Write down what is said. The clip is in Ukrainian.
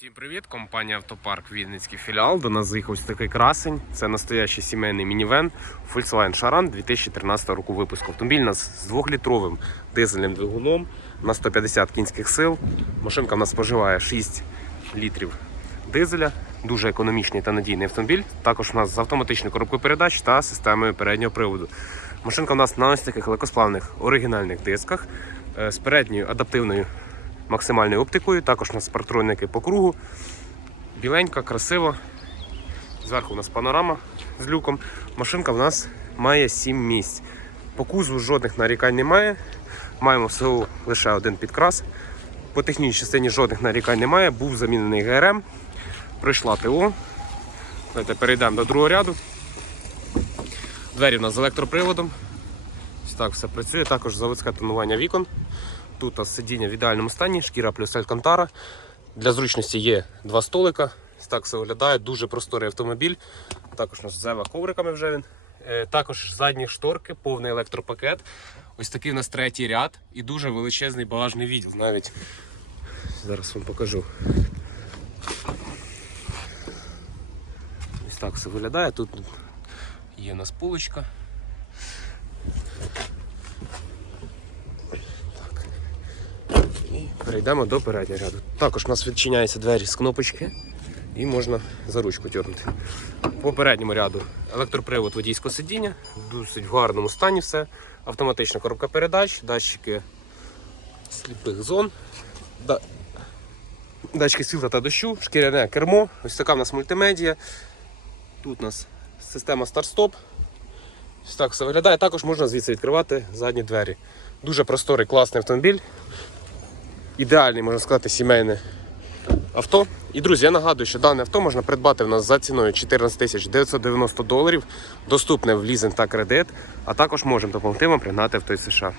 Всім привіт! Компанія Автопарк Вінницький філіал. До нас заїхав ось такий красень. Це настоящий сімейний мінівен Volkswagen Charan 2013 року випуску. Автомобіль у нас з 2-літровим дизельним двигуном на 150 кінських сил. Машинка в нас споживає 6 літрів дизеля. Дуже економічний та надійний автомобіль. Також у нас з автоматичною коробкою передач та системою переднього приводу. Машинка у нас на ось таких легкосплавних оригінальних дисках е, з передньою адаптивною максимальною оптикою. Також у нас парктроники по кругу. Біленька, красиво. Зверху у нас панорама з люком. Машинка в нас має 7 місць. По кузову жодних нарікань немає. Маємо всього лише один підкрас. По технічній частині жодних нарікань немає. Був замінений ГРМ. Прийшла ТО. Давайте перейдемо до другого ряду. Двері в нас з електроприводом. Так все працює. Також заводське тонування вікон. Тут сидіння в ідеальному стані, шкіра плюс алькантара. Для зручності є два столика. Так все виглядає. Дуже просторий автомобіль. Також у нас зева ковриками вже він. Е, Також задні шторки, повний електропакет. Ось такий у нас третій ряд і дуже величезний багажний відділ. Навіть зараз вам покажу. Ось так все виглядає. Тут є у нас полочка. Перейдемо до переднього ряду. Також у нас відчиняються двері з кнопочки і можна за ручку тягнути. По передньому ряду електропривод водійського сидіння, досить в гарному стані все. Автоматична коробка передач, датчики сліпих зон, датчики світла та дощу, шкіряне кермо. Ось така в нас мультимедія. Тут у нас система старт-стоп. Ось так все виглядає. Також можна звідси відкривати задні двері. Дуже просторий, класний автомобіль ідеальний, можна сказати, сімейне авто. І друзі, я нагадую, що дане авто можна придбати в нас за ціною 14 тисяч 990 доларів, доступне в лізинг та кредит, а також можемо допомогти вам пригнати авто із США.